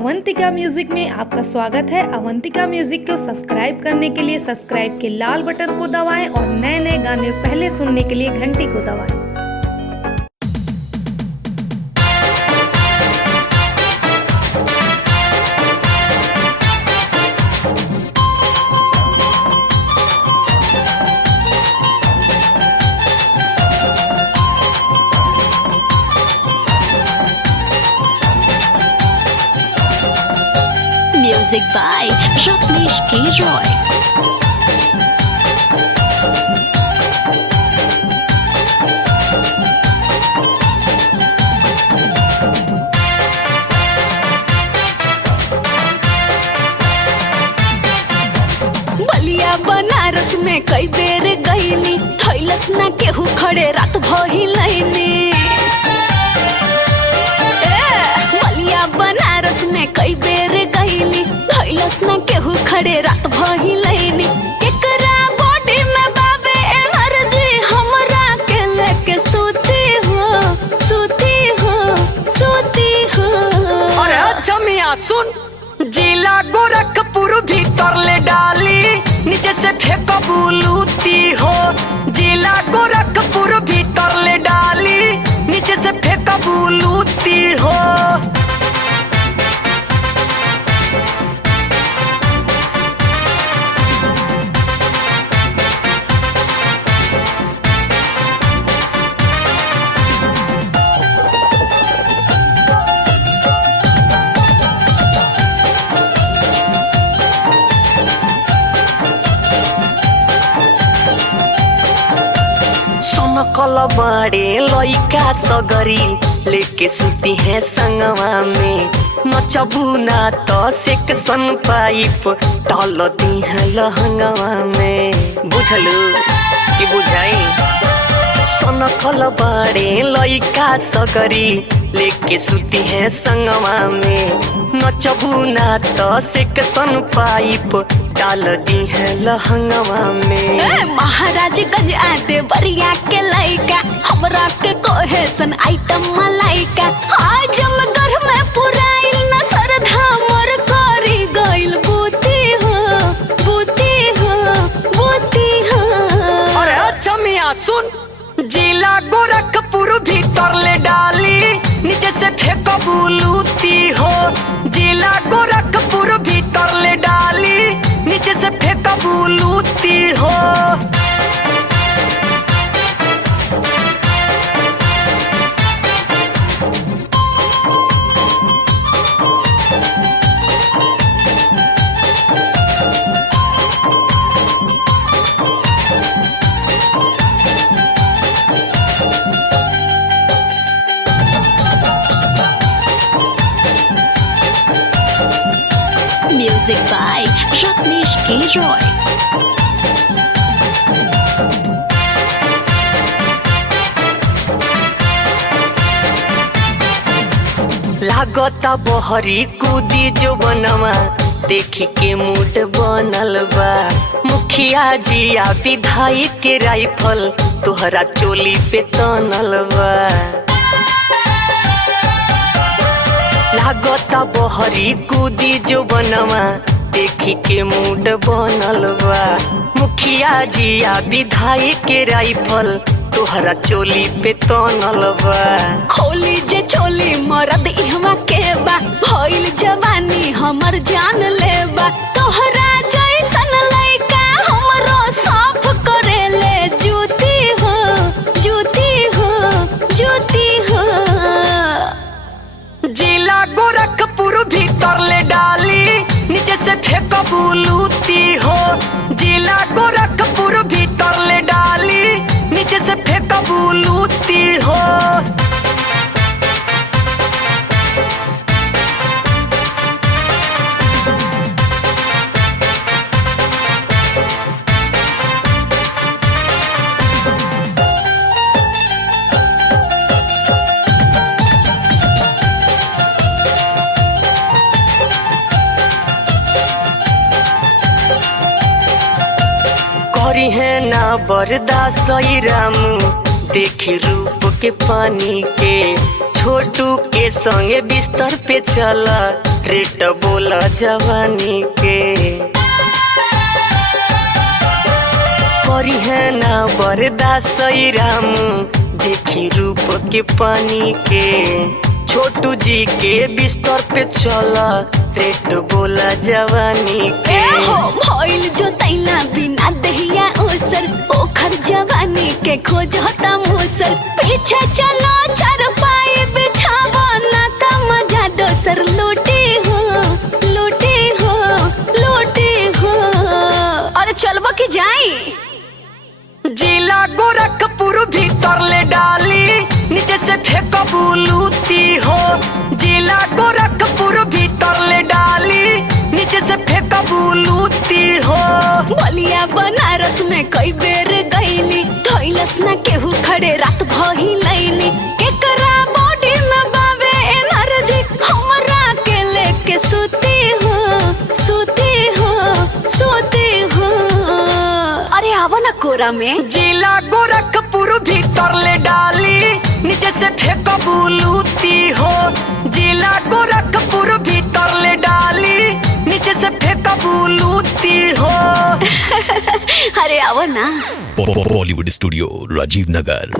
Avantika music में आपका स्वागत है। अवंतिका म्यूजिक को सब्सक्राइब करने के लिए सब्सक्राइब के लाल बटन को दबाएं और नए नए गाने पहले सुनने के लिए घंटी को दबाएं। Music by Ratnesh K. Roy. बलिया बनारस में कई बेर गईली, थैलस ना केहू खड़े रात भइलैनी। बलिया बनारस में कई बेर गईली, थैलस ना केहू खड़े रात भइलैनी। एकरा बॉडी में बाबे एनर्जी, हमरा के लेके सूती हो, सूती हो, सूती हो। अरे जमिया सुन, जिला गोरखपुर भीतर ले डाली, नीचे से फेंको बुलूती हो। जिला गोरखपुर भीतर ले डाली, नीचे से फेंको बुलूती हो। कल बाड़े लइका सगरी लेके सुती है संगवा में, नचबू ना तो सेक्शन पाइप डाल दी है लहंगवा में। बुझलू कि बुझाई? सनकल बाड़े लइका सगरी लेके सुती है संगवा में, नचबू ना तो सेक्शन पाइप डाल दी है लहंगवा में। महाराजगंज आते बरिया के लइका, हमरा के कोहेसन आइटम मलाइका। आज हम घर में पुराइल न सरधा मोर करी गइल बूती हो, बूती हो, बूती हो। अरे जमिया सुन, जिला गोरखपुर भीतर ले डाली, नीचे से फेंको बुलूती हो। जिला गोरखपुर भीतर ले डाली, नीचे से फेंको बुलूती हो। Music by Ratnesh K. Roy. लागता बहरी कूदी जो बनवा, देखी के मूड बनल बा। मुखिया जिया विधायक के राइफल तोहरा चोली पे तनल बा। लागता बहरी कूदी जो बनवा, देखी के मूड बनल बा। मुखिया जिया विधायक के राइफल तोहरा चोली पे तनल बा। खोली जे चोली मरद इहवा के बा, भइल जवानी हमर जान लेबा। तोहरा जैसन लइका हमरो साफ करेले जूती हो, जूती हो, जूती हो। जिला गोरखपुर भीतर ले डाली, नीचे से फेंको बुलूती हो। जिला गोरखपुर भीतर ले डाली, नीचे से फेंको बुलूती हो। करी है ना बर्दाश्त रामू, देखी रूप के पानी के। छोटू के संगे बिस्तर पे चला, रेट बोला जवानी के करी है ना बर्दाश्त राम देखी रूप के पानी के छोटू जी के बिस्तर पे चला रेट बोला जवानी के हो भइल जो तैला बिना दहिया ओसर ओखर जवानी के खोज होता मोसर पीछे चलो चार पाई बिछावा ना ता मजा दोसर लूटी हो लूटी हो लूटी हो। अरे चलबो के जाई जिला गोरखपुर भीतर ले डाली नीचे से फेंकबू लूटी हो जिला गोरखपुर भीतर ले डाली नीचे से फेंकबू लूटी हो बलिया बनारस में कई बेर गईली धइलस ना केहू खड़े रात भही लैली केकरा बॉडी में बावे एनर्जी हमरा के लेके सूती हो सूती हो सूती हो। अरे आवा ना कोरा में जिला गोरखपुर भीतर ले डाली नीचे से फेंकबू लूटी हो जिला गोरखपुर भीतर ले डाली नीचे से फेंकबू लूटी हो अरे आवा ना। Bollywood studio Rajiv Nagar.